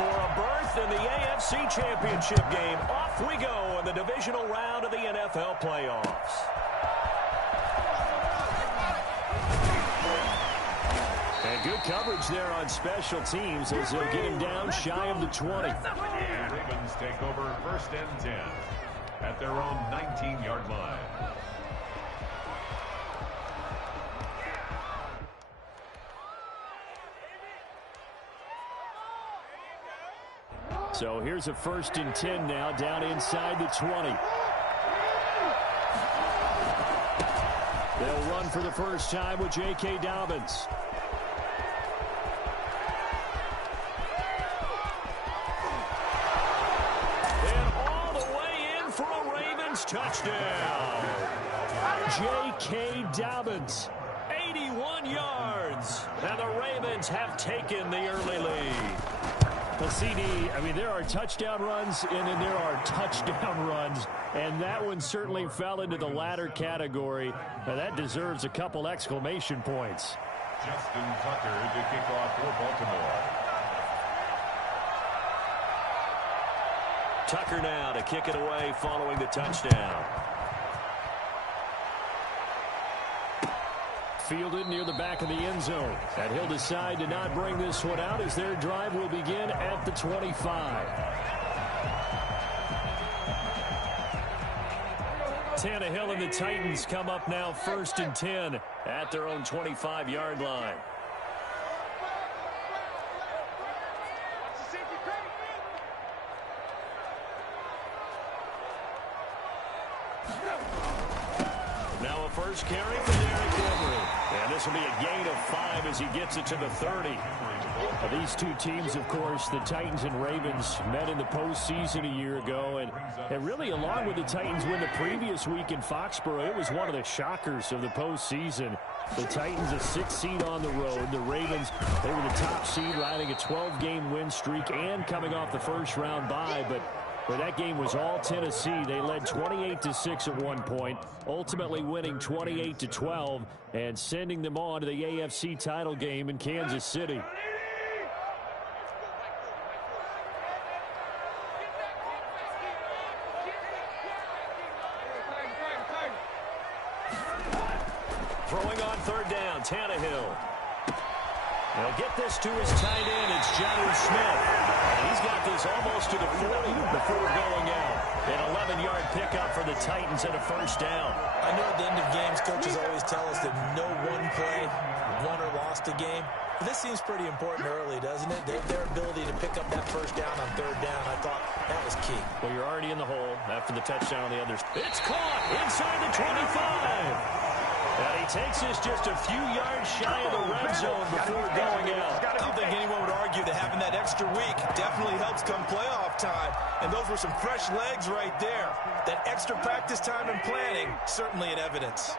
for a berth in the AFC Championship game. Off we go in the divisional round of the NFL playoffs. And good coverage there on special teams as they'll get him down shy of the 20. And Ravens take over 1st and 10 at their own 19-yard line. So here's a 1st and 10 now, down inside the 20. They'll run for the first time with J.K. Dobbins. And all the way in for a Ravens touchdown. J.K. Dobbins, 81 yards. And the Ravens have taken the early lead. Well, CD, I mean, there are touchdown runs and then there are touchdown runs, and that one certainly fell into the latter category. Now, that deserves a couple exclamation points. Justin Tucker to kick off for Baltimore. Tucker now to kick it away following the touchdown. Fielded near the back of the end zone. And he'll decide to not bring this one out as their drive will begin at the 25. Tannehill and the Titans come up now 1st and 10 at their own 25-yard line. Now a first carry for Derrick Henry. And this will be a gain of 5 as he gets it to the 30. These two teams, of course, the Titans and Ravens, met in the postseason a year ago. And really, along with the Titans win the previous week in Foxborough, it was one of the shockers of the postseason. The Titans, a 6th seed on the road. The Ravens, they were the top seed, riding a 12-game win streak and coming off the first-round bye. But that game was all Tennessee. They led 28-6 at one point, ultimately winning 28-12 and sending them on to the AFC title game in Kansas City. Throwing on 3rd down, Tannehill. They'll get this to his tight end. It's Jonnu Smith. And he's got this almost to the 40 before going out. An 11-yard pickup for the Titans and a first down. I know at the end of games, coaches always tell us that no one play won or lost a game. But this seems pretty important early, doesn't it? Their ability to pick up that first down on 3rd down, I thought that was key. Well, you're already in the hole after the touchdown on the others. It's caught inside the 25. And he takes this just a few yards shy of the red zone before going out. I don't think anyone would argue that having that extra week definitely helps come playoff time. And those were some fresh legs right there. That extra practice time and planning, certainly in evidence.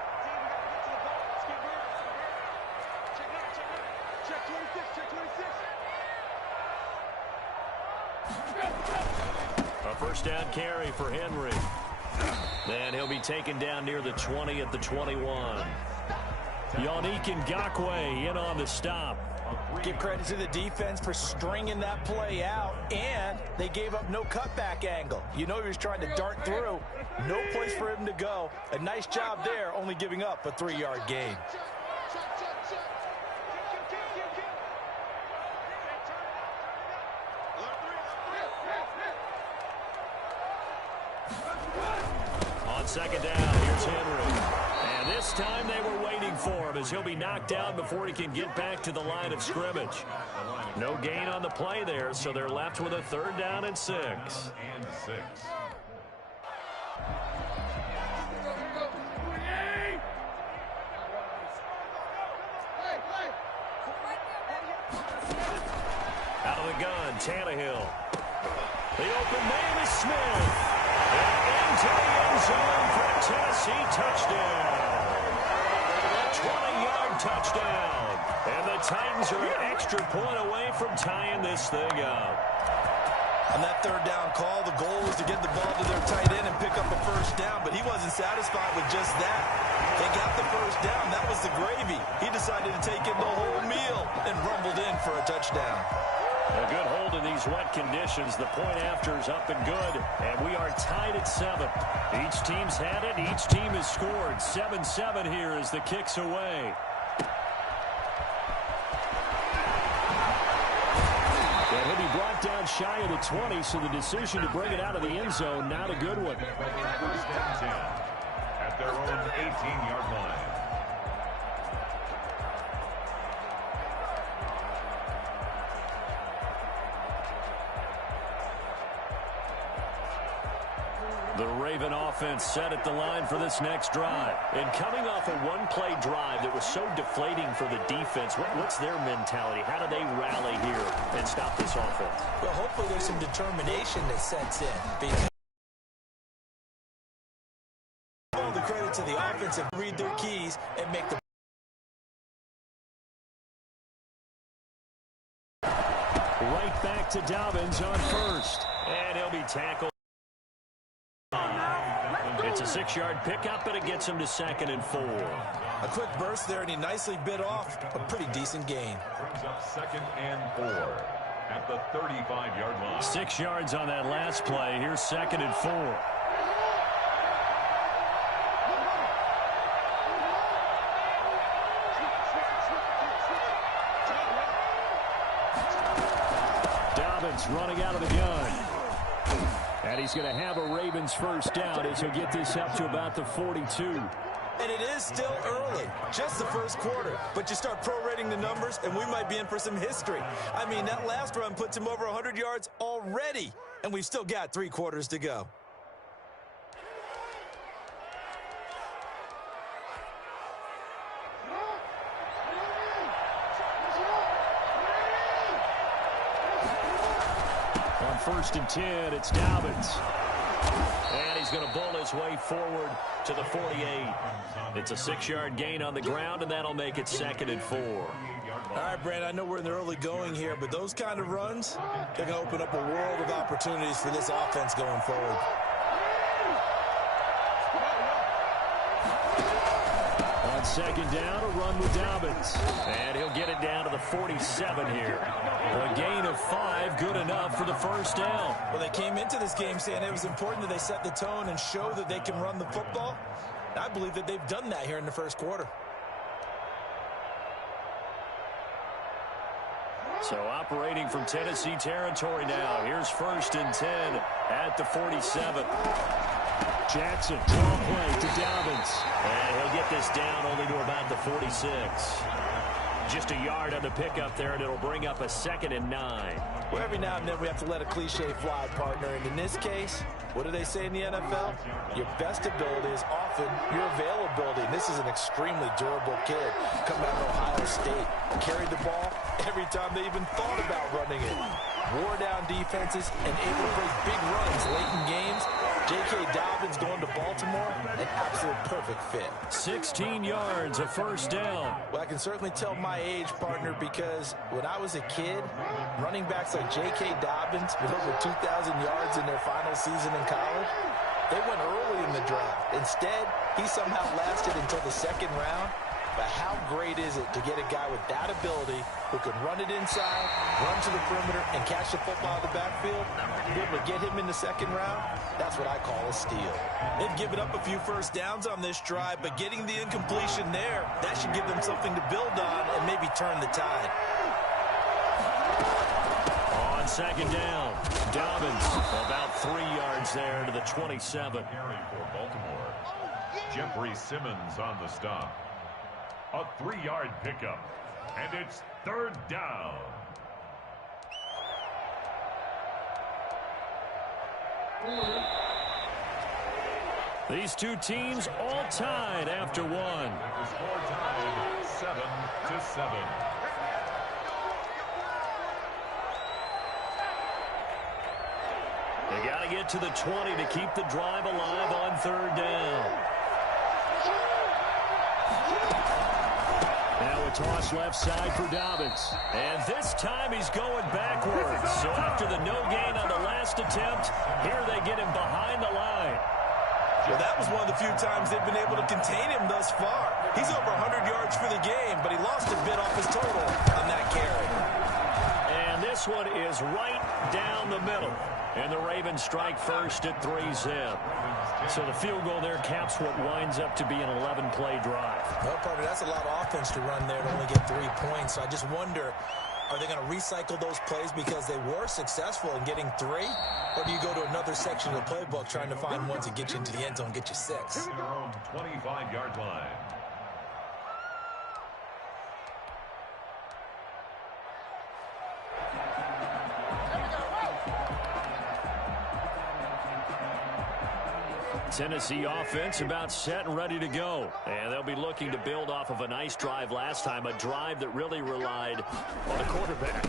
A first down carry for Henry. And he'll be taken down near the 20 at the 21. Yannick Ngakoue in on the stop. Give credit to the defense for stringing that play out, and they gave up no cutback angle. You know he was trying to dart through. No place for him to go. A nice job there, only giving up a 3-yard gain. On 2nd down, here's Henry. And this time they were waiting for him as he'll be knocked down before he can get back to the line of scrimmage. No gain on the play there, so they're left with a 3rd down and 6. Out of the gun, Tannehill. The open man is Smith. And into the end zone for a Tennessee touchdown. A 20-yard touchdown. And the Titans are an extra point away from tying this thing up. On that 3rd down call, the goal was to get the ball to their tight end and pick up a first down, but he wasn't satisfied with just that. They got the first down. That was the gravy. He decided to take in the whole meal and rumbled in for a touchdown. A good hold in these wet conditions. The point after is up and good, and we are tied at 7. Each team's had it. Each team has scored. 7-7 here as the kick's away. And he'll be brought down shy of the 20, so the decision to bring it out of the end zone, not a good one. First and 10 at their own 18-yard line. The Raven offense set at the line for this next drive. And coming off a one-play drive that was so deflating for the defense, what's their mentality? How do they rally here and stop this offense? Well, hopefully there's some determination that sets in. Because all the credit to the offense and read their keys and make the right back to Dobbins on first. And he'll be tackled. It's a 6-yard pickup, and it gets him to 2nd and 4. A quick burst there, and he nicely bit off a pretty decent gain. Brings up 2nd and 4 at the 35-yard line. 6 yards on that last play. Here's 2nd and 4. Dobbins running out of the gun. And he's going to have a Ravens first down as he'll get this up to about the 42. And it is still early, just the first quarter. But you start prorating the numbers, and we might be in for some history. I mean, that last run puts him over 100 yards already, and we've still got 3 quarters to go. First and 10, it's Dobbins. And he's going to bull his way forward to the 48. It's a 6-yard gain on the ground, and that'll make it 2nd and 4. All right, Brand, I know we're in the early going here, but those kind of runs, they're going to open up a world of opportunities for this offense going forward. On 2nd down, a run with Dobbins. And he'll get it down to the 47 here. A gain of 5, good enough for the first down. Well, they came into this game saying it was important that they set the tone and show that they can run the football. I believe that they've done that here in the first quarter. So operating from Tennessee territory now. Here's 1st and 10 at the 47. Jackson, draw play to Dobbins. And he'll get this down only to about the 46. Just a yard on the pickup there, and it'll bring up a 2nd and 9. Well, every now and then we have to let a cliche fly, partner. And in this case, what do they say in the NFL? Your best ability is often your availability. And this is an extremely durable kid coming out of Ohio State. Carried the ball every time they even thought about running it. Wore down defenses and able to break big runs late in games. J.K. Dobbins going to Baltimore, an absolute perfect fit. 16 yards, a first down. Well, I can certainly tell my age, partner, because when I was a kid, running backs like J.K. Dobbins with over 2,000 yards in their final season in college, they went early in the draft. Instead, he somehow lasted until the 2nd round. But how great is it to get a guy with that ability who can run it inside, run to the perimeter, and catch the football out of the backfield? To be able to get him in the 2nd round, that's what I call a steal. They've given up a few first downs on this drive, but getting the incompletion there, that should give them something to build on and maybe turn the tide. On 2nd down, Dobbins about 3 yards there to the 27. For Baltimore, Jeffrey Simmons on the stop. A 3-yard pickup, and it's 3rd down. These two teams all tied after one. The score tied 7-7. They got to get to the 20 to keep the drive alive on 3rd down. Now a toss left side for Dobbins. And this time he's going backwards. So after the no gain on the last attempt, here they get him behind the line. Well, that was one of the few times they've been able to contain him thus far. He's over 100 yards for the game, but he lost a bit off his total on that carry. And And this one is right down the middle. And the Ravens strike first at 3-zip. So the field goal there caps what winds up to be an 11-play drive. Well, partner, that's a lot of offense to run there to only get 3 points. So I just wonder, are they going to recycle those plays because they were successful in getting 3? Or do you go to another section of the playbook trying to find ones that get you into the end zone and get you 6? Their own 25-yard line. Tennessee offense about set and ready to go. And they'll be looking to build off of a nice drive last time, a drive that really relied on a quarterback.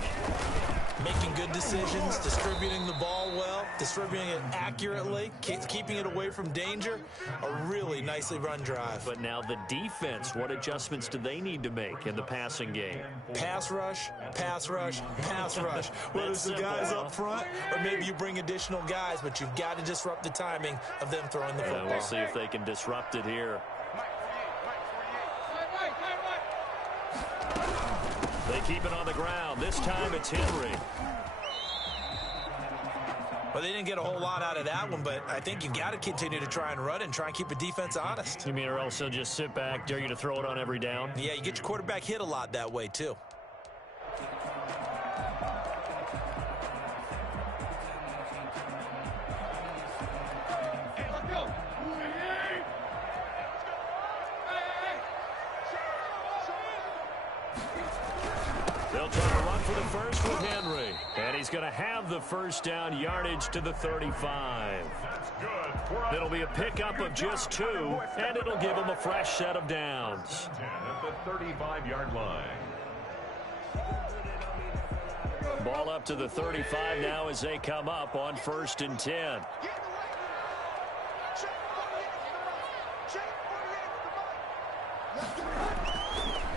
Making good decisions, distributing the ball well, distributing it accurately, keeping it away from danger. A really nicely run drive. But now the defense, what adjustments do they need to make in the passing game? Pass rush, pass rush, pass rush. Whether it's the guys up front or maybe you bring additional guys, but you've got to disrupt the timing of them throwing the football. We'll see if they can disrupt it here. They keep it on the ground. This time it's Henry. Well, they didn't get a whole lot out of that one, but I think you've got to continue to try and run and try and keep the defense honest. You mean or else they'll just sit back, dare you to throw it on every down? Yeah, you get your quarterback hit a lot that way, too. They'll try to run for the first with Henry. And he's going to have the first down, yardage to the 35. That's good. It'll be a pickup of just 2, and it'll give him a fresh set of downs. 10 at the 35-yard line. Ball up to the 35 now as they come up on 1st and 10.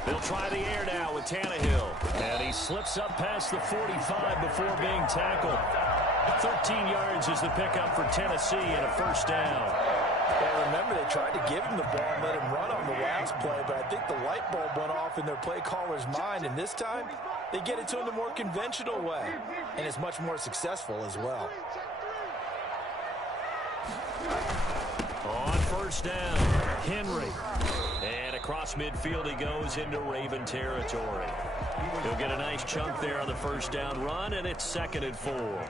They'll try the air now with Tannehill. And he slips up past the 45 before being tackled. 13 yards is the pickup for Tennessee and a first down. Well, remember, they tried to give him the ball and let him run on the last play, but I think the light bulb went off in their play caller's mind, and this time they get it to him the more conventional way, and it's much more successful as well. On first down, Henry. And across midfield he goes into Raven territory. He'll get a nice chunk there on the first down run, and it's 2nd and 4.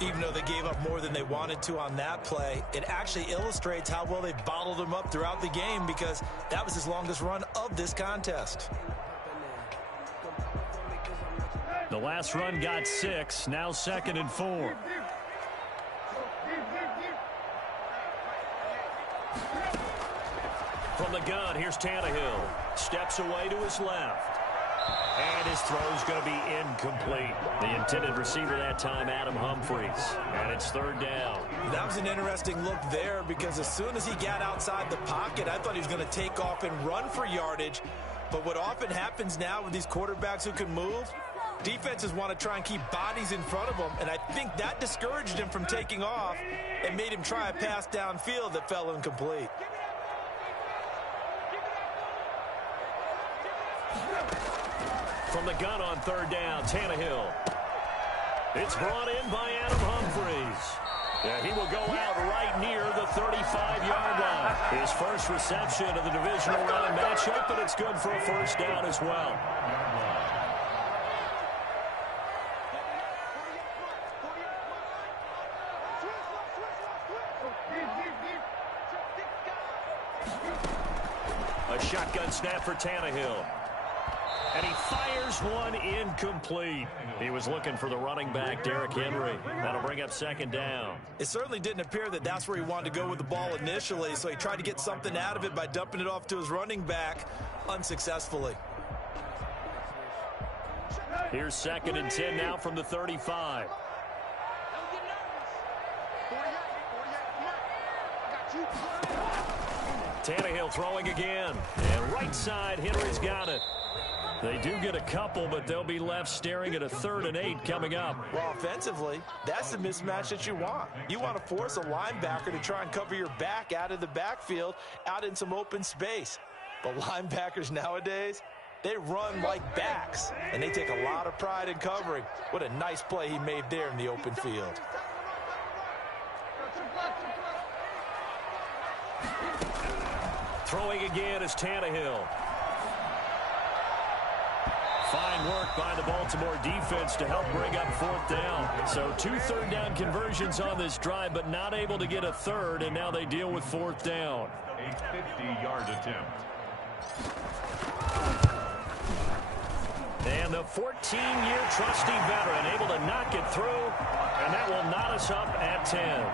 Even though they gave up more than they wanted to on that play, it actually illustrates how well they bottled him up throughout the game because that was his longest run of this contest. The last run got 6, now 2nd and 4. From the gun, here's Tannehill. Steps away to his left. And his throw's going to be incomplete. The intended receiver that time, Adam Humphries. And it's 3rd down. That was an interesting look there because as soon as he got outside the pocket, I thought he was going to take off and run for yardage. But what often happens now with these quarterbacks who can move, defenses want to try and keep bodies in front of them. And I think that discouraged him from taking off and made him try a pass downfield that fell incomplete. From the gun on 3rd down, Tannehill. It's brought in by Adam Humphries. Yeah, he will go out right near the 35-yard line. His first reception of the divisional round matchup, and it's good for a first down as well. A shotgun snap for Tannehill. And he fires one incomplete. He was looking for the running back, Derrick Henry. That'll bring up 2nd down. It certainly didn't appear that that's where he wanted to go with the ball initially, so he tried to get something out of it by dumping it off to his running back unsuccessfully. Here's 2nd and 10 now from the 35. Tannehill throwing again. And right side, Henry's got it. They do get a couple, but they'll be left staring at a 3rd and 8 coming up. Well, offensively, that's the mismatch that you want. You want to force a linebacker to try and cover your back out of the backfield, out in some open space. But linebackers nowadays, They run like backs, and they take a lot of pride in covering. What a nice play he made there in the open field. Throwing again is Tannehill. Fine work by the Baltimore defense to help bring up 4th down. So 2 third-down conversions on this drive, but not able to get a third, and now they deal with 4th down. A 50-yard attempt. And the 14-year trusty veteran able to knock it through, and that will knot us up at 10.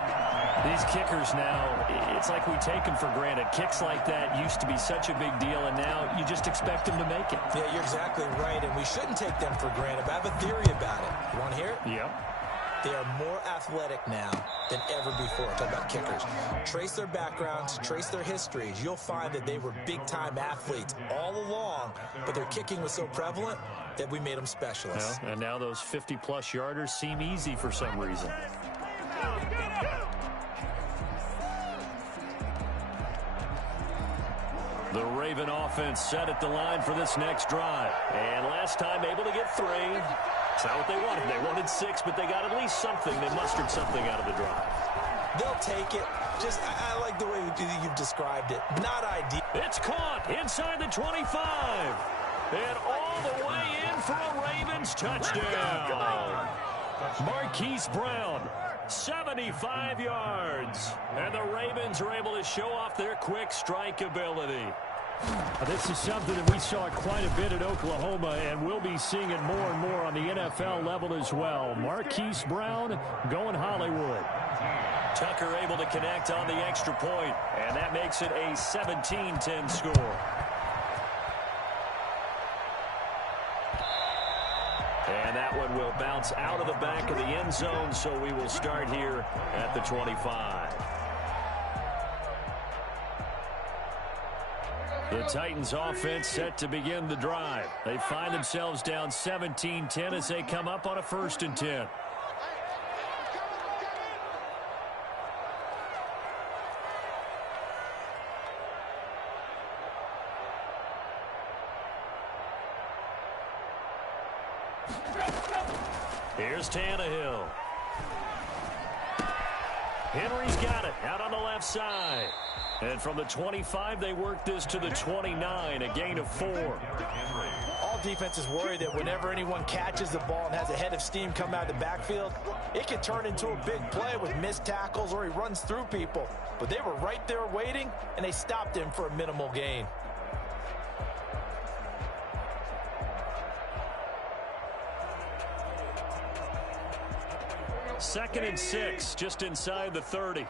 These kickers now, it's like we take them for granted. Kicks like that used to be such a big deal, and now you just expect them to make it. Yeah, you're exactly right, and we shouldn't take them for granted. But I have a theory about it. You want to hear it? Yep. They are more athletic now than ever before. Talk about kickers. Trace their backgrounds, trace their histories. You'll find that they were big-time athletes all along, but their kicking was so prevalent that we made them specialists. Well, and now those 50-plus yarders seem easy for some reason. The Raven offense set at the line for this next drive. And last time able to get 3. It's not what they wanted. They wanted 6, but they got at least something. They mustered something out of the drive. They'll take it. Just, I like the way you've described it. Not ideal. It's caught inside the 25. And all the way in for a Ravens touchdown. Marquise Brown, 75 yards. And the Ravens are able to show off their quick strike ability. This is something that we saw quite a bit at Oklahoma, and we'll be seeing it more and more on the NFL level as well. Marquise Brown going Hollywood. Tucker able to connect on the extra point, and that makes it a 17-10 score. And that one will bounce out of the back of the end zone, so we will start here at the 25. The Titans offense set to begin the drive. They find themselves down 17-10 as they come up on a 1st and 10. Here's Tannehill. Henry's got it out on the left side. And from the 25, they work this to the 29, a gain of 4. All defenses worry that whenever anyone catches the ball and has a head of steam come out of the backfield, it can turn into a big play with missed tackles or he runs through people. But they were right there waiting, and they stopped him for a minimal gain. Second and 6, just inside the 30.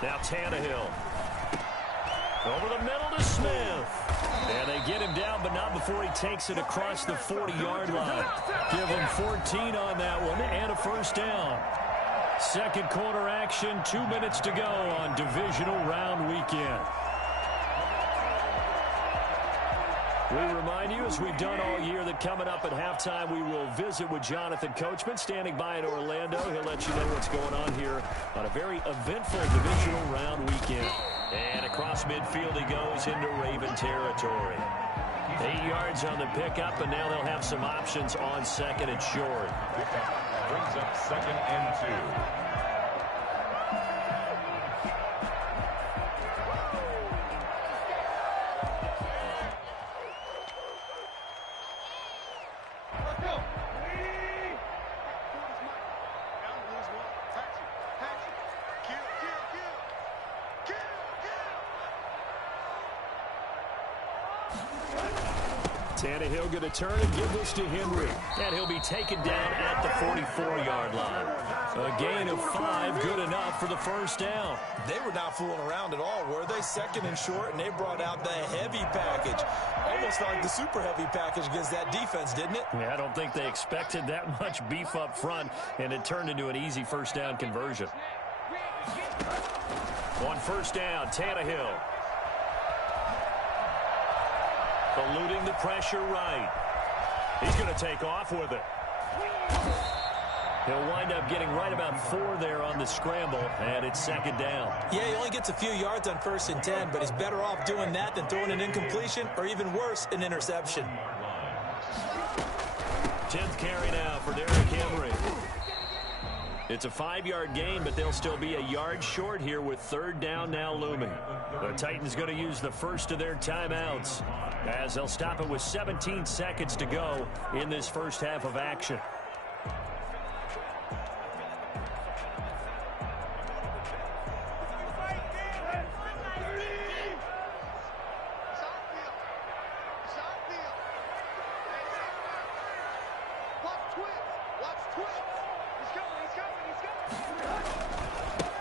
Now Tannehill. Over the middle to Smith. And they get him down, but not before he takes it across the 40-yard line. Give him 14 on that one and a 1st down. Second quarter action, 2 minutes to go on divisional round weekend. We remind you, as we've done all year, that coming up at halftime, we will visit with Jonathan Coachman, standing by in Orlando. He'll let you know what's going on here on a very eventful divisional round weekend. And across midfield he goes into Raven territory. 8 yards on the pickup, and now they'll have some options on 2nd and short. Brings up 2nd and 2. Tannehill going to turn and give this to Henry. And he'll be taken down at the 44-yard line. A gain of 5, good enough for the 1st down. They were not fooling around at all, were they? 2nd and short, and they brought out the heavy package. Almost like the super heavy package against that defense, didn't it? Yeah, I don't think they expected that much beef up front, and it turned into an easy 1st down conversion. On 1st down, Tannehill. Eluding the pressure right. He's going to take off with it. He'll wind up getting right about 4 there on the scramble, and it's second down. Yeah, he only gets a few yards on 1st and 10, but he's better off doing that than throwing an incompletion or even worse, an interception. 10th carry now for Derrick Henry. It's a 5-yard gain, but they'll still be a yard short here with 3rd down now looming. The Titans going to use the first of their timeouts as they'll stop it with 17 seconds to go in this first half of action.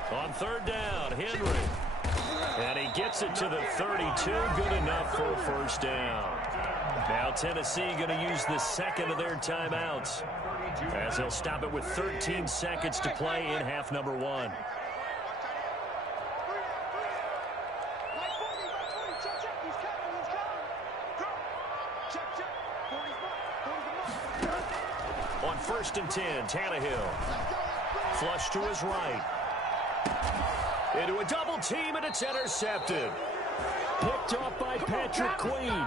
On 3rd down, Henry. And he gets it to the 32. Good enough for a 1st down. Now Tennessee going to use the second of their timeouts as they'll stop it with 13 seconds to play in half number 1. On 1st and 10, Tannehill. Flush to his right. Into a double team, and it's intercepted. Picked off by Patrick Queen.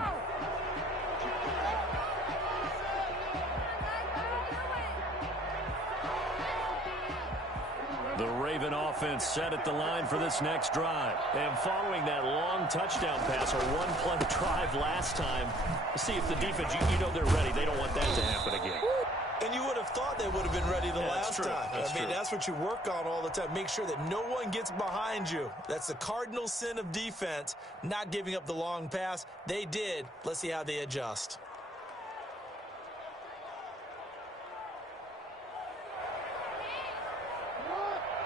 The Raven offense set at the line for this next drive. And following that long touchdown pass, or one-play drive last time, see if the defense, you know they're ready. They don't want that to happen again. And you would have thought they would have been ready the last time. I mean, that's what you work on all the time. Make sure that no one gets behind you. That's the cardinal sin of defense, not giving up the long pass. They did. Let's see how they adjust.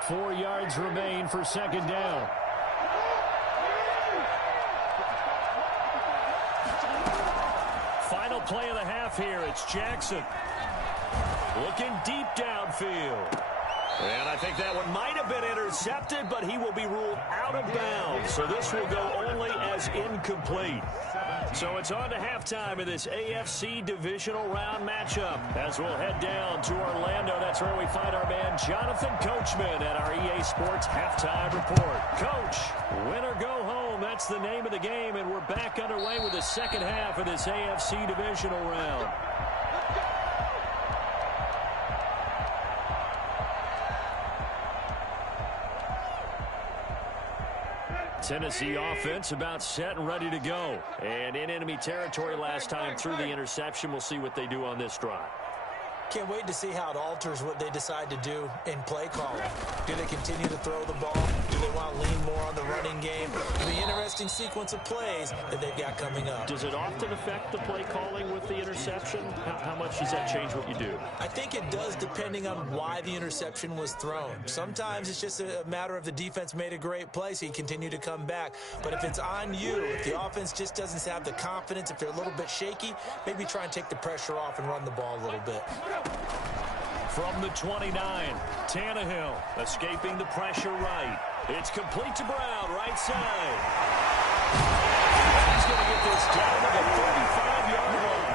Four yards remain for second down. Final play of the half here. It's Jackson. Looking deep downfield. And I think that one might have been intercepted, but he will be ruled out of bounds. So this will go only as incomplete. So it's on to halftime of this AFC divisional round matchup. As we'll head down to Orlando, that's where we find our man Jonathan Coachman at our EA Sports Halftime Report. Coach, win or go home, that's the name of the game, and we're back underway with the second half of this AFC divisional round. Tennessee offense about set and ready to go. And in enemy territory last time through the interception. We'll see what they do on this drive. Can't wait to see how it alters what they decide to do in play calling. Do they continue to throw the ball? Do they want to lean more on the running game? It'll be an interesting sequence of plays that they've got coming up. Does it often affect the play calling with the interception? How much does that change what you do? I think it does, depending on why the interception was thrown. Sometimes it's just a matter of the defense made a great play, so you continue to come back. But if it's on you, if the offense just doesn't have the confidence, if they're a little bit shaky, maybe try and take the pressure off and run the ball a little bit. From the 29, Tannehill escaping the pressure right. It's complete to Brown, right side. He's going to get this down to the 35-yard line.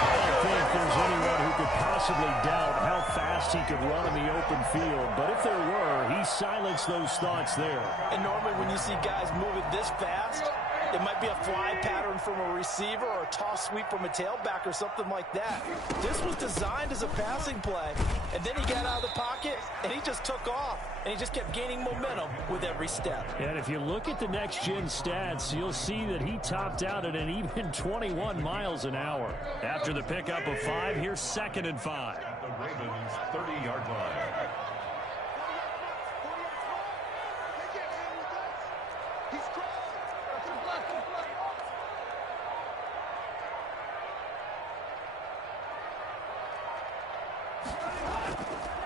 I don't think there's anyone who could possibly doubt how fast he could run in the open field. But if there were, he silenced those thoughts there. And normally when you see guys moving this fast, it might be a fly pattern from a receiver or a toss sweep from a tailback or something like that. This was designed as a passing play, and then he got out of the pocket, and he just took off, and he just kept gaining momentum with every step. And if you look at the next-gen stats, you'll see that he topped out at an even 21 miles an hour. After the pickup of 5, here's 2nd and 5. The Ravens' 30-yard line.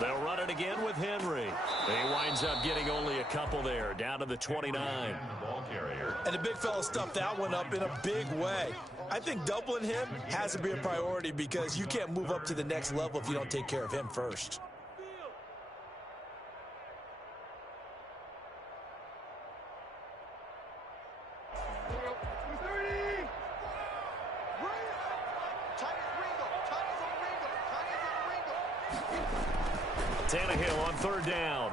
They'll run it again with Henry. He winds up getting only a couple there, down to the 29. And the big fella stuffed that one up in a big way. I think doubling him has to be a priority because you can't move up to the next level if you don't take care of him first. Tannehill on third down.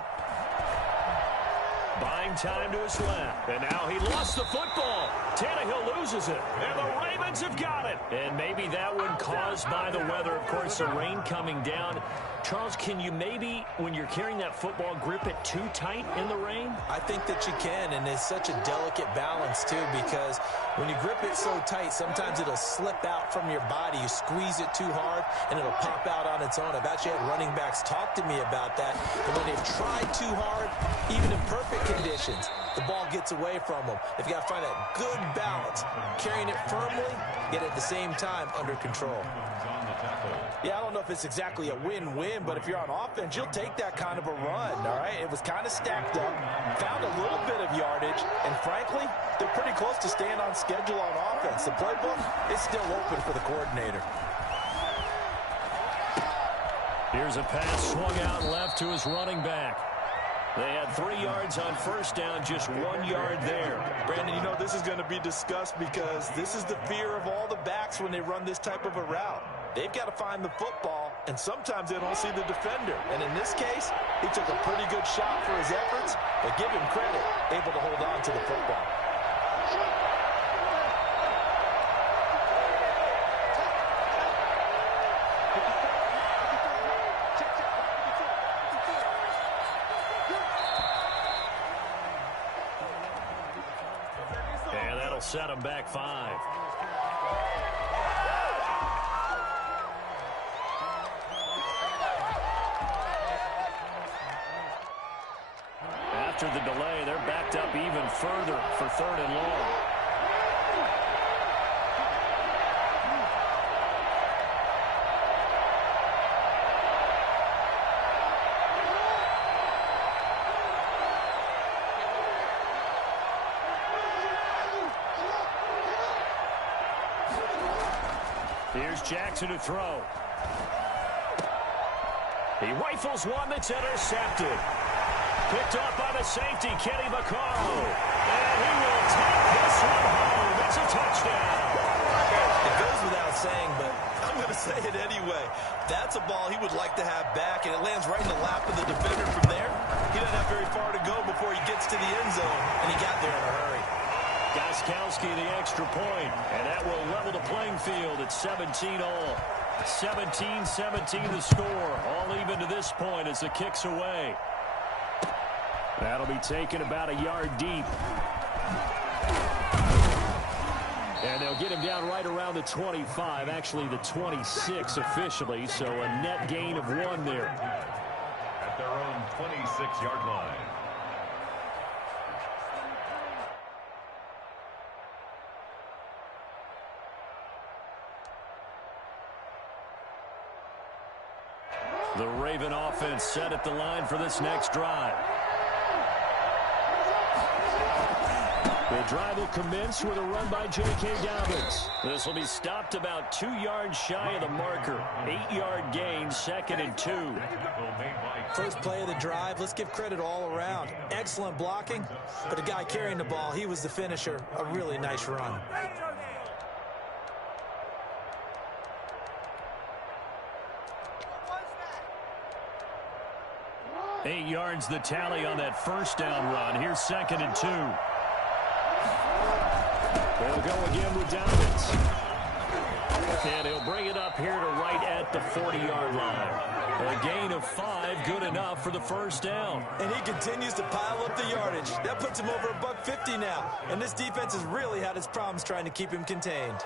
Buying time to his left. And now he lost the football. Tannehill loses it. And the Ravens have got it. And maybe that one caused by the weather. Of course, the rain coming down. Charles, can you maybe, when you're carrying that football, grip it too tight in the rain? I think that you can, and it's such a delicate balance, too, because when you grip it so tight, sometimes it'll slip out from your body. You squeeze it too hard, and it'll pop out on its own. I've actually had running backs talk to me about that. And when they've tried too hard, even in perfect conditions, the ball gets away from them. They've got to find that good balance, carrying it firmly, yet at the same time under control. Yeah, I don't know if it's exactly a win-win, but if you're on offense, you'll take that kind of a run, all right? It was kind of stacked up, found a little bit of yardage, and frankly, they're pretty close to staying on schedule on offense. The playbook is still open for the coordinator. Here's a pass swung out left to his running back. They had 3 yards on first down, just 1 yard there. Brandon, you know this is going to be discussed because this is the fear of all the backs when they run this type of a route. They've got to find the football, and sometimes they don't see the defender. And in this case, he took a pretty good shot for his efforts, but give him credit, able to hold on to the football. And that'll set him back 5. After the delay, they're backed up even further for 3rd and long. Here's Jackson to throw. He rifles one that's intercepted. Picked up by the safety, Kenny Vaccaro. And he will take this one home. It's a touchdown. It goes without saying, but I'm going to say it anyway. That's a ball he would like to have back, and it lands right in the lap of the defender from there. He doesn't have very far to go before he gets to the end zone, and he got there in a hurry. Gostkowski the extra point, and that will level the playing field at 17 all. 17-17 the score. All even to this point as the kick's away. That'll be taken about a yard deep. And they'll get him down right around the 25, actually the 26 officially, so a net gain of 1 there. At their own 26-yard line. The Raven offense set at the line for this next drive. The drive will commence with a run by J.K. Dobbins. This will be stopped about 2 yards shy of the marker. 8-yard gain, 2nd and 2. First play of the drive, let's give credit all around. Excellent blocking, but the guy carrying the ball, he was the finisher. A really nice run. 8 yards the tally on that first down run. Here's 2nd and 2. They'll go again with Dobbins. And he'll bring it up here to right at the 40-yard line. A gain of 5, good enough for the first down. And he continues to pile up the yardage. That puts him over $150 now. And this defense has really had its problems trying to keep him contained.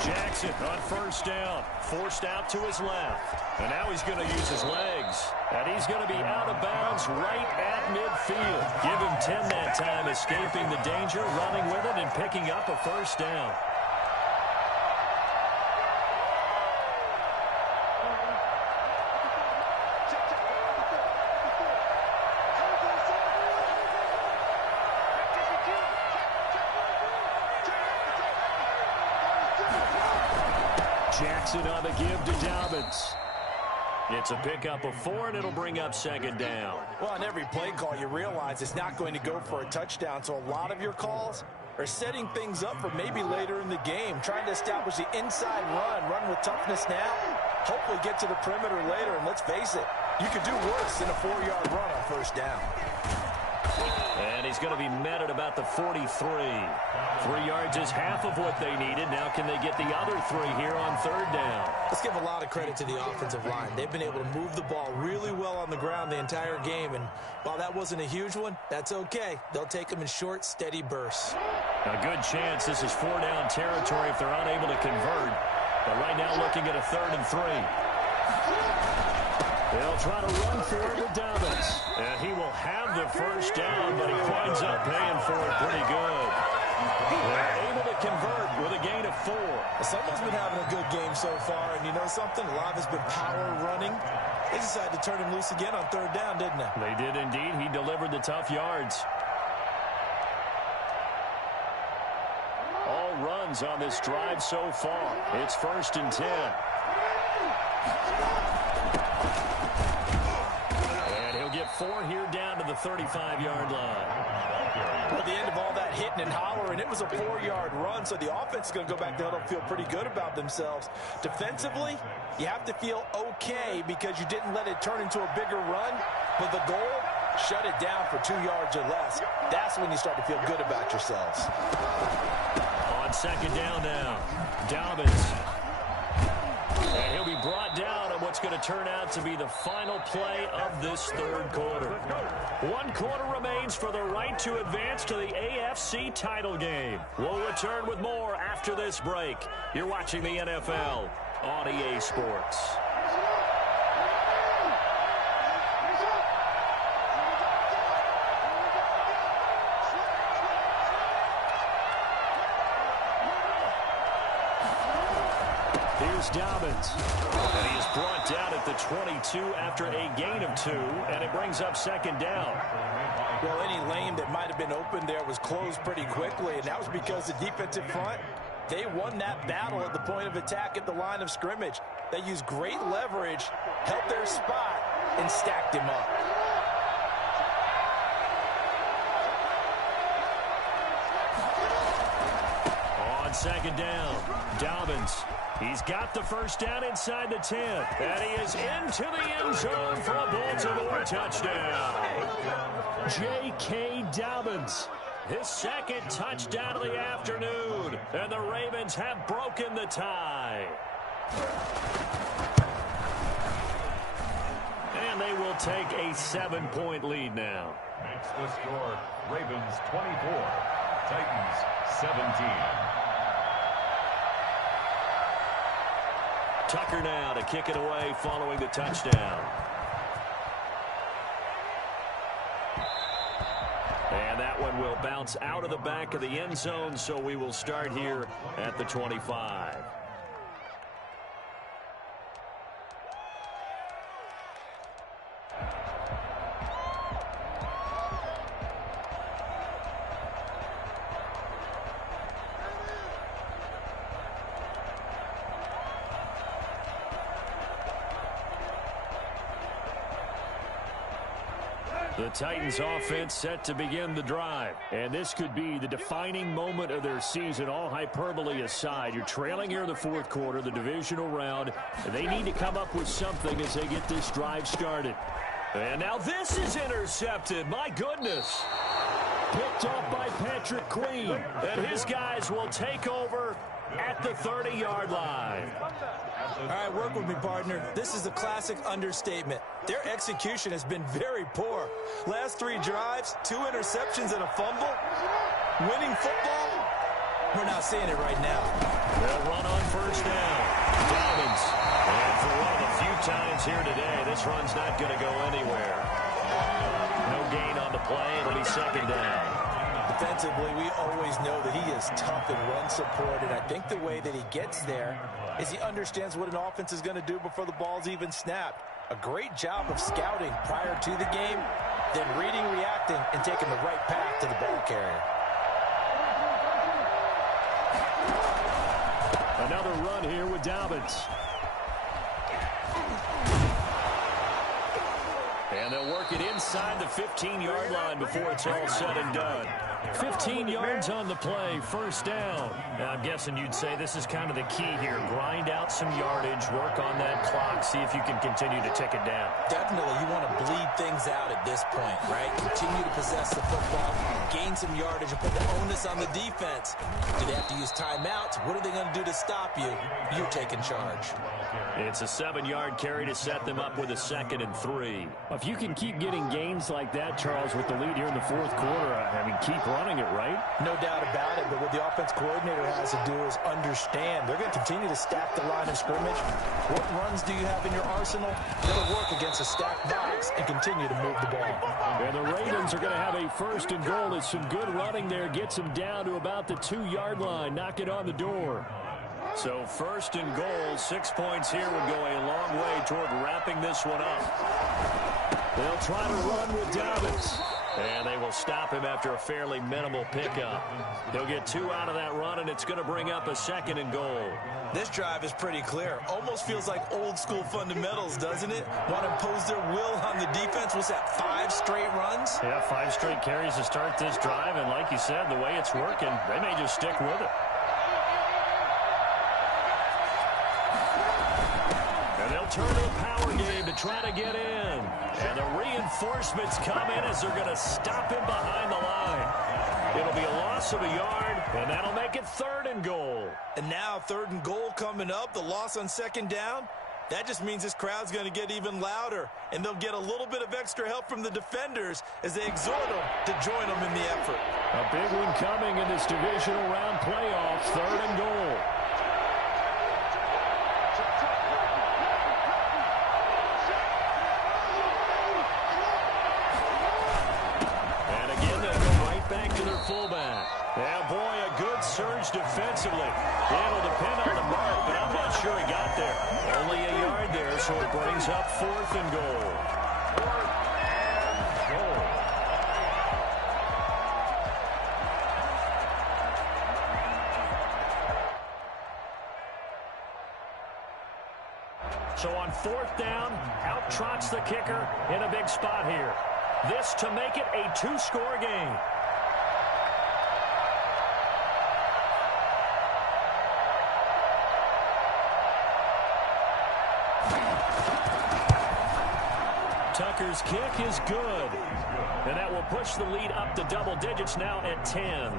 Jackson on first down, forced out to his left. And now he's going to use his legs. And he's going to be out of bounds right at midfield. Give him 10 that time, escaping the danger, running with it, and picking up a first down. Jackson on the give to Dobbins. It's a pickup of 4, and it'll bring up second down. Well, on every play call, you realize it's not going to go for a touchdown, so a lot of your calls are setting things up for maybe later in the game, trying to establish the inside run with toughness now, hopefully get to the perimeter later, and let's face it, you could do worse than a 4-yard run on first down. And he's going to be met at about the 43. 3 yards is half of what they needed. Now can they get the other 3 here on third down? Let's give a lot of credit to the offensive line. They've been able to move the ball really well on the ground the entire game. And while that wasn't a huge one, that's okay. They'll take them in short, steady bursts. A good chance this is 4-down territory if they're unable to convert. But right now looking at a 3rd and 3. They'll try to run for it with Dobbins. And he will have the first down, but he winds up paying for it pretty good. They're able to convert with a gain of 4. Someone's been having a good game so far, and you know something? A lot of it's been power running. They decided to turn him loose again on third down, didn't they? They did indeed. He delivered the tough yards. All runs on this drive so far. It's 1st and 10. And he'll get 4 here down to the 35-yard line. Well, at the end of all that hitting and hollering, it was a 4-yard run, so the offense is going to go back to huddle and feel pretty good about themselves. Defensively, you have to feel okay because you didn't let it turn into a bigger run, but the goal, shut it down for 2 yards or less. That's when you start to feel good about yourselves. On second down now, Dobbins. And he'll be brought down on what's going to turn out to be the final play of this third quarter. 1 quarter remains for the right to advance to the AFC title game. We'll return with more after this break. You're watching the NFL on EA Sports. Here's Dobbins. And he is brought down at the 22 after a gain of 2, and it brings up second down. Well, any lane that might have been open there was closed pretty quickly, and that was because the defensive front, they won that battle at the point of attack at the line of scrimmage. They used great leverage, held their spot, and stacked him up. On second down, Dobbins. He's got the first down inside the 10. And he is into the end zone for a Baltimore touchdown. J.K. Dobbins, his second touchdown of the afternoon. And the Ravens have broken the tie. And they will take a 7-point lead now. Makes the score Ravens 24, Titans 17. Tucker now to kick it away following the touchdown. And that one will bounce out of the back of the end zone, so we will start here at the 25. The Titans offense set to begin the drive. And this could be the defining moment of their season, all hyperbole aside. You're trailing here in the fourth quarter, the divisional round. And they need to come up with something as they get this drive started. And now this is intercepted. My goodness. Picked off by Patrick Queen. And his guys will take over at the 30-yard line. All right, work with me, partner. This is a classic understatement. Their execution has been very poor. Last 3 drives, 2 interceptions and a fumble. Winning football? We're not seeing it right now. They'll run on first down. Dobbins. And for one of the few times here today, this run's not going to go anywhere. No gain on the play. It'll be second down. Defensively, we always know that he is tough and run support, and I think the way that he gets there is he understands what an offense is going to do before the ball's even snapped. A great job of scouting prior to the game, then reading, reacting, and taking the right path to the ball carrier. Another run here with Dobbins. And they'll work it inside the 15-yard line before it's all said and done. 15 yards on the play, first down. Now, I'm guessing you'd say this is kind of the key here. Grind out some yardage, work on that clock, see if you can continue to tick it down. Definitely, you want to bleed things out at this point, right? Continue to possess the football, gain some yardage, and put the onus on the defense. Do they have to use timeouts? What are they going to do to stop you? You take in charge. It's a 7-yard carry to set them up with a 2nd and 3. If you can keep getting gains like that, Charles, with the lead here in the fourth quarter, I mean, keep running it, right? No doubt about it, but what the offense coordinator has to do is understand. They're going to continue to stack the line of scrimmage. What runs do you have in your arsenal? That'll work against a stacked box and continue to move the ball. And the Ravens are going to have a 1st and goal. It's some good running there. Gets them down to about the 2-yard line. Knock it on the door. So 1st and goal, 6 points here would go a long way toward wrapping this one up. They'll try to run with Davis. And they will stop him after a fairly minimal pickup. He'll get 2 out of that run, and it's going to bring up a 2nd and goal. This drive is pretty clear. Almost feels like old school fundamentals, doesn't it? Want to impose their will on the defense. Was that 5 straight runs? Yeah, 5 straight carries to start this drive, and like you said, the way it's working, they may just stick with it. And they'll turn to the power game to try to get in. And the reinforcements come in as they're going to stop him behind the line. It'll be a loss of a yard, and that'll make it 3rd and goal. And now 3rd and goal coming up, the loss on 2nd down. That just means this crowd's going to get even louder, and they'll get a little bit of extra help from the defenders as they exhort them to join them in the effort. A big one coming in this divisional round playoffs, 3rd and goal. Fullback. Yeah, boy, a good surge defensively. It'll depend on the mark, but I'm not sure he got there. Only a yard there, so it brings up 4th and goal. 4th and goal. So on 4th down, out trots the kicker in a big spot here. This to make it a 2-score game. Tucker's kick is good. And that will push the lead up to double digits now at 10.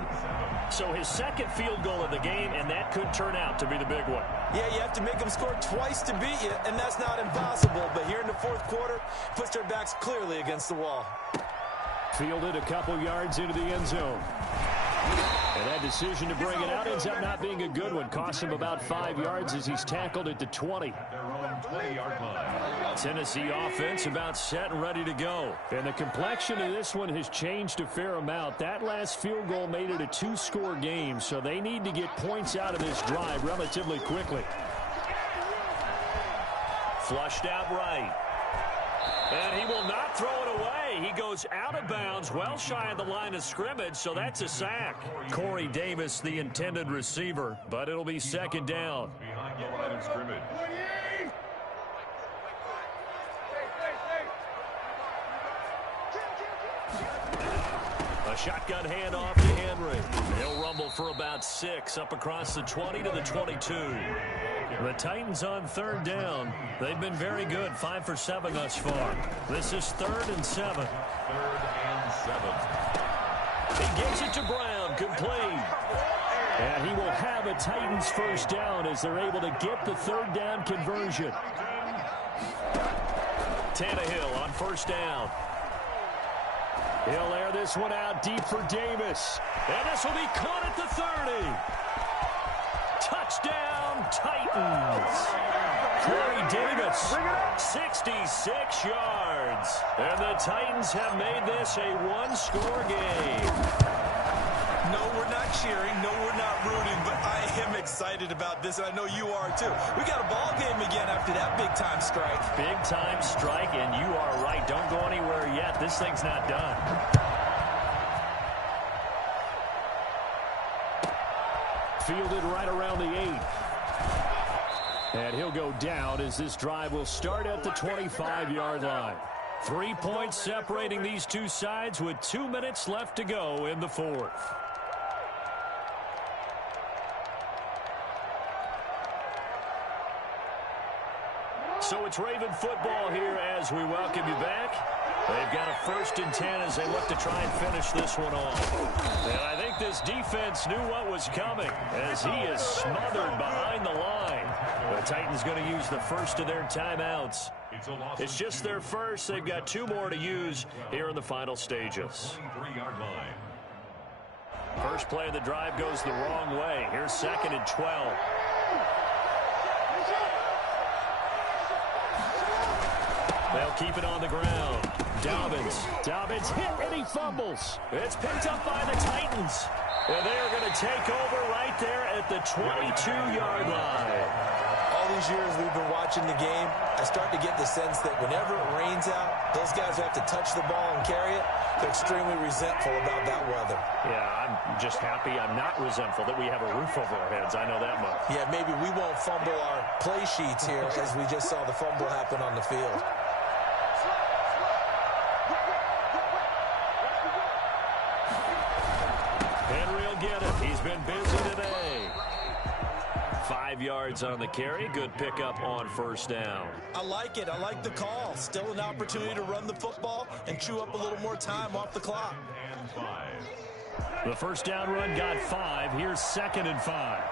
So his 2nd field goal of the game, and that could turn out to be the big one. Yeah, you have to make them score twice to beat you, and that's not impossible. But here in the 4th quarter, puts their backs clearly against the wall. Fielded a couple yards into the end zone. And that decision to bring it out ends up not being a good one. Cost him about 5 yards as he's tackled at the 20. Their own 20-yard line. Tennessee offense about set and ready to go. And the complexion of this one has changed a fair amount. That last field goal made it a 2-score game, so they need to get points out of this drive relatively quickly. Flushed out right. And he will not throw it away. He goes out of bounds, well shy of the line of scrimmage, so that's a sack. Corey Davis, the intended receiver, but it'll be 2nd down. Behind the line of scrimmage. A shotgun handoff to Henry. He'll rumble for about 6 up across the 20 to the 22. The Titans on 3rd down. They've been very good, 5 for 7 thus far. This is 3rd and 7. 3rd and 7. He gives it to Brown, complete. And he will have a Titans 1st down as they're able to get the 3rd down conversion. Tannehill on 1st down. He'll air this one out deep for Davis. And this will be caught at the 30. Touchdown, Titans. Corey Davis, 66 yards. And the Titans have made this a 1-score game. No, we're not cheering. No, we're not rooting, but I am excited about this, and I know you are too. We got a ball game again after that big-time strike. Big-time strike, and you are right. Don't go anywhere yet. This thing's not done. Fielded right around the 8. And he'll go down as this drive will start at the 25-yard line. 3 points separating these two sides with 2 minutes left to go in the fourth. So it's Raven football here as we welcome you back. They've got a 1st and 10 as they look to try and finish this one off. And I think this defense knew what was coming as he is smothered behind the line. The Titans going to use the first of their timeouts. It's just their first. They've got 2 more to use here in the final stages. 23-yard line. First play of the drive goes the wrong way. Here's 2nd and 12. They'll keep it on the ground. Dobbins hit and he fumbles. It's picked up by the Titans. And they are going to take over right there at the 22-yard line. All these years we've been watching the game, I start to get the sense that whenever it rains out, those guys who have to touch the ball and carry it, they're extremely resentful about that weather. Yeah, I'm just happy I'm not resentful that we have a roof over our heads. I know that much. Yeah, maybe we won't fumble our play sheets here as we just saw the fumble happen on the field. Get it. He's been busy today. 5 yards on the carry. Good pickup on 1st down. I like it. I like the call. Still an opportunity to run the football and chew up a little more time off the clock. And 5. The 1st down run got 5. Here's 2nd and 5.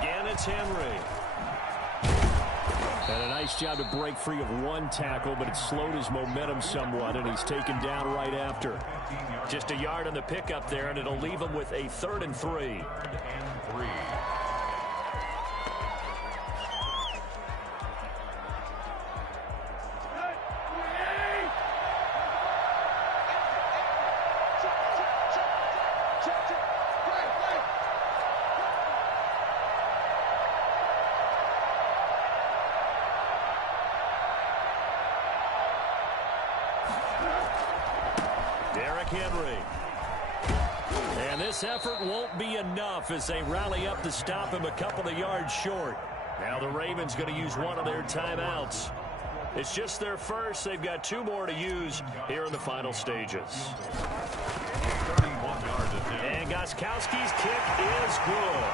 Again, it's Henry. And a nice job to break free of 1 tackle, but it slowed his momentum somewhat, and he's taken down right after. Just a yard on the pickup there, and it'll leave him with a 3rd and 3. Henry. And this effort won't be enough as they rally up to stop him a couple of yards short. Now the Ravens going to use one of their timeouts. It's just their first. They've got 2 more to use here in the final stages. And Gostkowski's kick is good.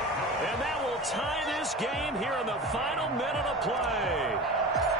And that will tie this game here in the final minute of play.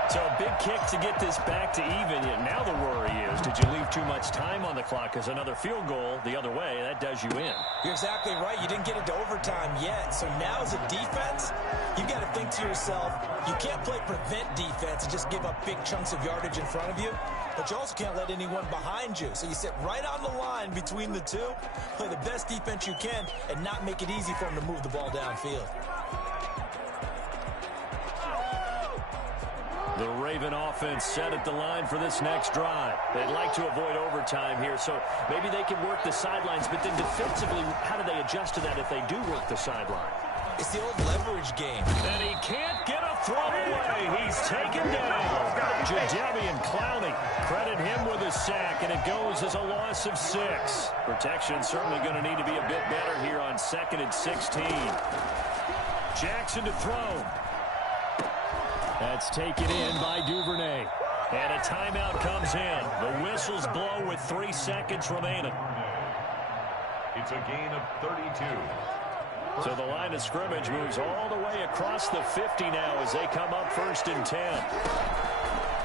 So a big kick to get this back to even. Now the worry is, did you leave too much time on the clock? Because another field goal the other way, that does you in. You're exactly right. You didn't get it to overtime yet. So now as a defense, you've got to think to yourself, you can't play prevent defense and just give up big chunks of yardage in front of you. But you also can't let anyone behind you. So you sit right on the line between the two, play the best defense you can, and not make it easy for them to move the ball downfield. The Raven offense set at the line for this next drive. They'd like to avoid overtime here, so maybe they can work the sidelines, but then defensively, how do they adjust to that if they do work the sideline? It's the old leverage game. And he can't get a throw away. He's taken down. Jadeveon Clowney, credit him with a sack, and it goes as a loss of 6. Protection certainly going to need to be a bit better here on 2nd and 16. Jackson to throw. That's taken in by Duvernay. And a timeout comes in. The whistles blow with 3 seconds remaining. It's a gain of 32. So the line of scrimmage moves all the way across the 50 now as they come up 1st and 10.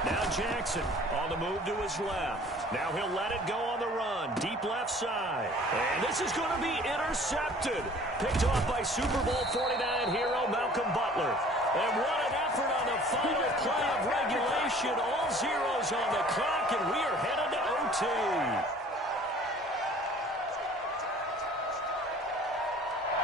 Now Jackson on the move to his left. Now he'll let it go on the run. Deep left side. And this is going to be intercepted. Picked off by Super Bowl 49 hero Malcolm Butler. And what an effort on the final play of regulation. All zeros on the clock, and we are headed to OT.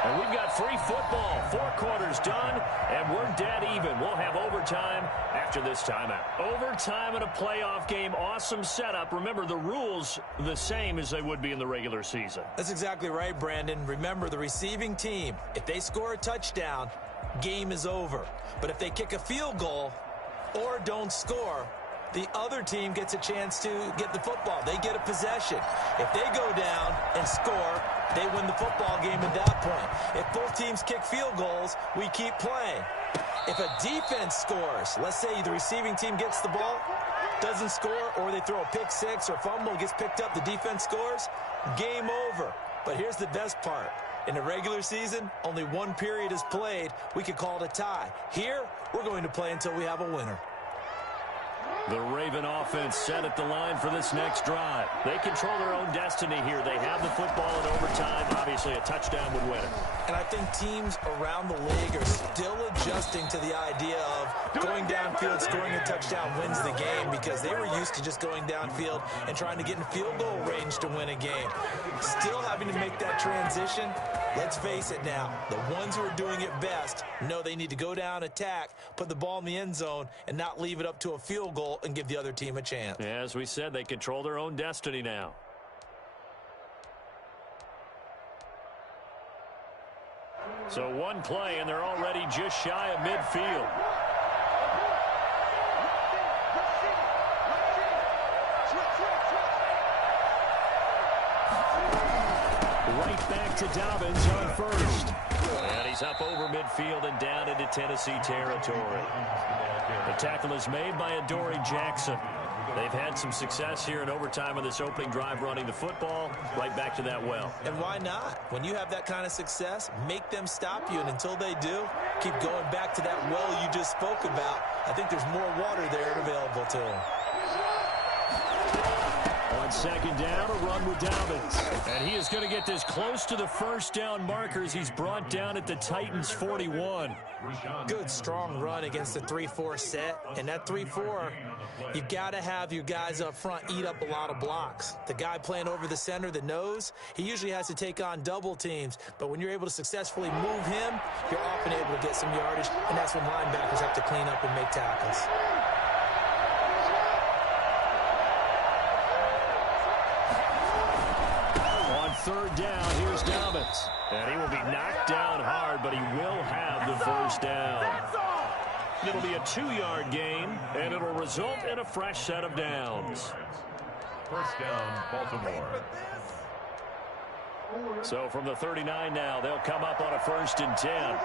And we've got free football. 4 quarters done, and we're dead even. We'll have overtime after this timeout. Overtime in a playoff game. Awesome setup. Remember, the rules the same as they would be in the regular season. That's exactly right, Brandon. Remember, the receiving team, if they score a touchdown, game is over. But if they kick a field goal or don't score, the other team gets a chance to get the football. They get a possession. If they go down and score, they win the football game at that point. If both teams kick field goals, we keep playing. If a defense scores, let's say the receiving team gets the ball, doesn't score, or they throw a pick six or fumble, gets picked up, the defense scores, game over. But here's the best part. In the regular season, only one period is played. We could call it a tie. Here, we're going to play until we have a winner. The Raven offense set at the line for this next drive. They control their own destiny here. They have the football in overtime. Obviously, a touchdown would win it. And I think teams around the league are still adjusting to the idea of going downfield, scoring a touchdown wins the game, because they were used to just going downfield and trying to get in field goal range to win a game. Still having to make that transition. Let's face it now, the ones who are doing it best know they need to go down, attack, put the ball in the end zone, and not leave it up to a field goal and give the other team a chance. As we said, they control their own destiny now. So one play, and they're already just shy of midfield. Right back to Dobbins on first. And he's up over midfield and down into Tennessee territory. The tackle is made by Adoree Jackson. They've had some success here in overtime on this opening drive running the football. Right back to that well. And why not? When you have that kind of success, make them stop you. And until they do, keep going back to that well you just spoke about. I think there's more water there available to them. On second down, a run with Dobbins. And he is going to get this close to the first down markers. He's brought down at the Titans' 41. Good, strong run against the 3-4 set. And that 3-4, you've got to have your guys up front eat up a lot of blocks. The guy playing over the center, the nose, he usually has to take on double teams. But when you're able to successfully move him, you're often able to get some yardage. And that's when linebackers have to clean up and make tackles. Third down, here's Dobbins. And he will be knocked down hard, but he will have the first down. It'll be a 2-yard gain, and it'll result in a fresh set of downs. First down, Baltimore. So from the 39 now, they'll come up on a 1st and 10.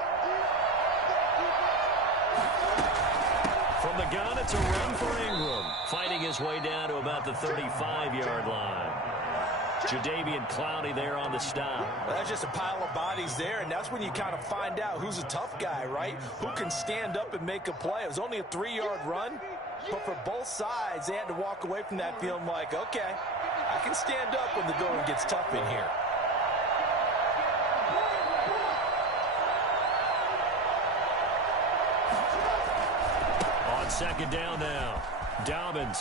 From the gun, it's a run for Ingram, fighting his way down to about the 35-yard line. Jadeveon Clowney there on the stop. Well, that's just a pile of bodies there, and that's when you kind of find out who's a tough guy, right? Who can stand up and make a play. It was only a 3-yard run, but for both sides, they had to walk away from that feeling like, okay, I can stand up when the going gets tough in here. On second down now, Dobbins.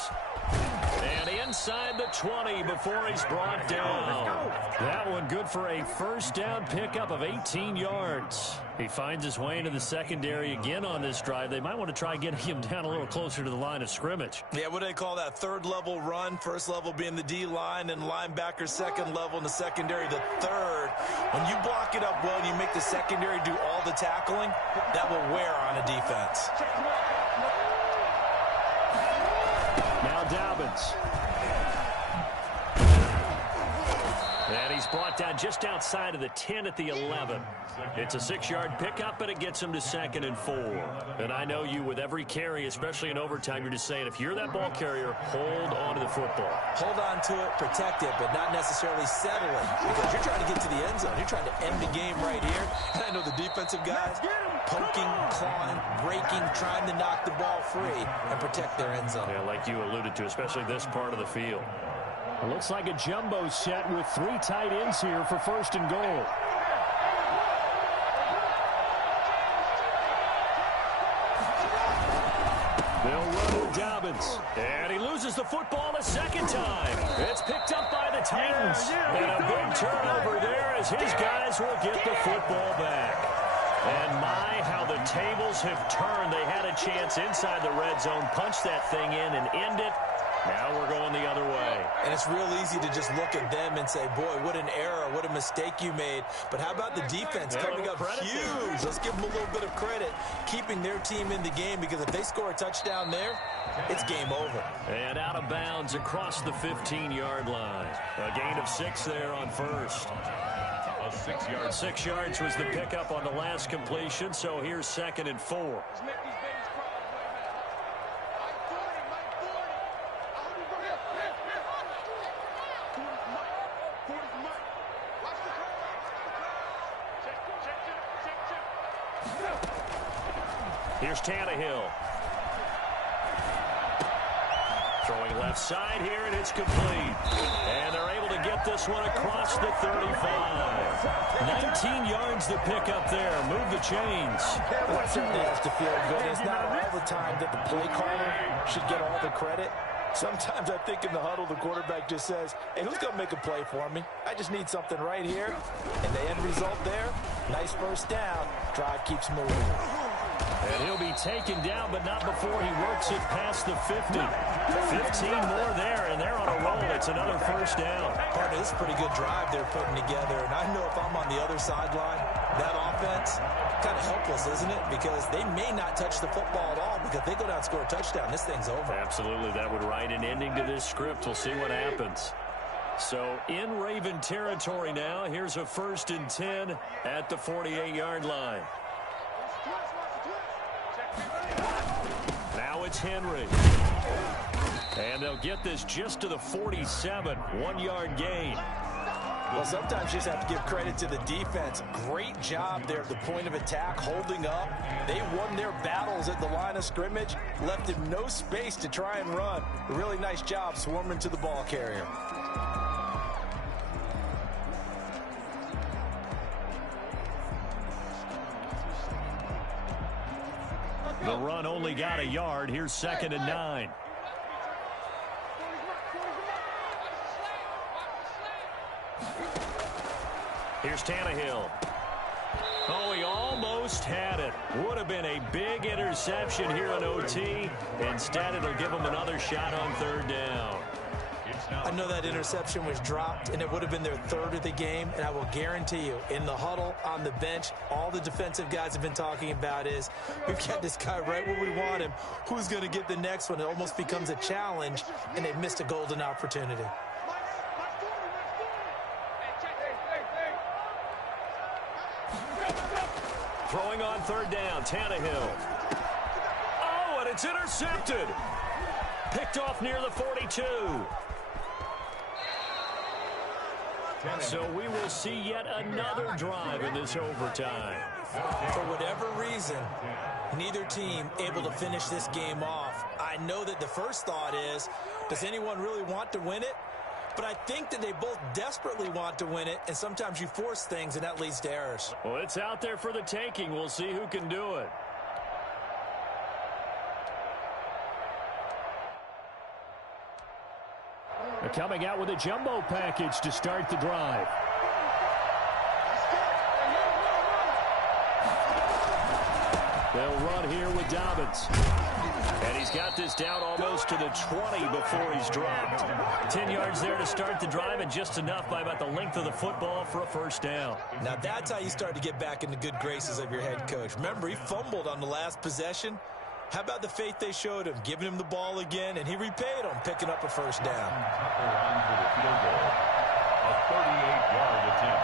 And inside the 20 before he's brought down. That one good for a first down pickup of 18 yards. He finds his way into the secondary again on this drive. They might want to try getting him down a little closer to the line of scrimmage. Yeah, what do they call that? Third level run. First level being the D-line, and linebacker second level, and the secondary the third. When you block it up well and you make the secondary do all the tackling, that will wear on a defense. Now Dobbins. And he's brought down just outside of the 10 at the 11. It's a 6-yard pickup, and it gets him to 2nd and 4. And I know you, with every carry, especially in overtime, you're just saying, if you're that ball carrier, hold on to the football. Hold on to it, protect it, but not necessarily settle it, because you're trying to get to the end zone. You're trying to end the game right here. And I know the defensive guys poking, clawing, breaking, trying to knock the ball free and protect their end zone. Yeah, like you alluded to, especially this part of the field. It looks like a jumbo set with 3 tight ends here for 1st and goal. They'll run with Dobbins. And he loses the football a second time. It's picked up by the Titans. And a big turnover there as his guys will get the football back. And my, how the tables have turned. They had a chance inside the red zone, punch that thing in and end it. Now we're going the other way. And it's real easy to just look at them and say, boy, what an error, what a mistake you made. But how about the defense coming up huge? Let's give them a little bit of credit, keeping their team in the game, because if they score a touchdown there, it's game over. And out of bounds across the 15-yard line. A gain of 6 there on first. 6 yards was the pickup on the last completion, so here's 2nd and 4. Here's Tannehill. Throwing left side here, and it's complete. And they're able to get this one across the 35. 19 yards to pick up there. Move the chains. Well, it certainly has to feel good. It's not all the time that the play caller should get all the credit. Sometimes I think in the huddle, the quarterback just says, hey, who's going to make a play for me? I just need something right here. And the end result there, nice first down. Drive keeps moving. And he'll be taken down, but not before he works it past the 50. 15 more there, and they're on a roll. It's another first down. Part of this pretty good drive they're putting together. And I know if I'm on the other sideline, that offense, kind of helpless, isn't it? Because they may not touch the football at all, because if they go down and score a touchdown, this thing's over. Absolutely. That would write an ending to this script. We'll see what happens. So in Raven territory now, here's a 1st and 10 at the 48-yard line. Now it's Henry. And they'll get this just to the 47. 1-yard gain. Well, sometimes you just have to give credit to the defense. Great job there at the point of attack, holding up. They won their battles at the line of scrimmage, left him no space to try and run. A really nice job swarming to the ball carrier. The run only got a yard. Here's 2nd and 9. Here's Tannehill. Oh, he almost had it. Would have been a big interception here in OT. Instead, it'll give him another shot on 3rd down. I know that interception was dropped, and it would have been their 3rd of the game, and I will guarantee you, in the huddle, on the bench, all the defensive guys have been talking about is, we've got this guy right where we want him. Who's going to get the next one? It almost becomes a challenge, and they've missed a golden opportunity. Throwing on 3rd down, Tannehill. Oh, and it's intercepted. Picked off near the 42. So we will see yet another drive in this overtime. For whatever reason, neither team able to finish this game off. I know that the first thought is, does anyone really want to win it? But I think that they both desperately want to win it, and sometimes you force things, and that leads to errors. Well, it's out there for the taking. We'll see who can do it. Coming out with a jumbo package to start the drive. They'll run here with Dobbins. And he's got this down almost to the 20 before he's dropped. 10 yards there to start the drive, and just enough by about the length of the football for a first down. Now that's how you start to get back in the good graces of your head coach. Remember, he fumbled on the last possession. How about the faith they showed him, giving him the ball again, and he repaid him, picking up a first down. A 38-yard attempt.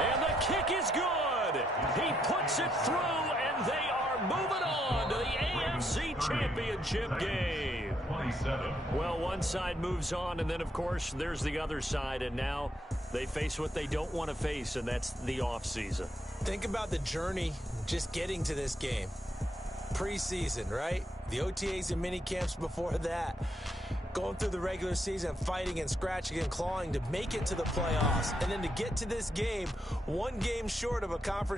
And the kick is good. He puts it through, and they are moving on to the AFC Championship game. 27. Well, one side moves on, and then, of course, there's the other side, and now they face what they don't want to face, and that's the offseason. Think about the journey just getting to this game. Preseason, right? The OTAs and mini camps before that. Going through the regular season, fighting and scratching and clawing to make it to the playoffs. And then to get to this game, one game short of a conference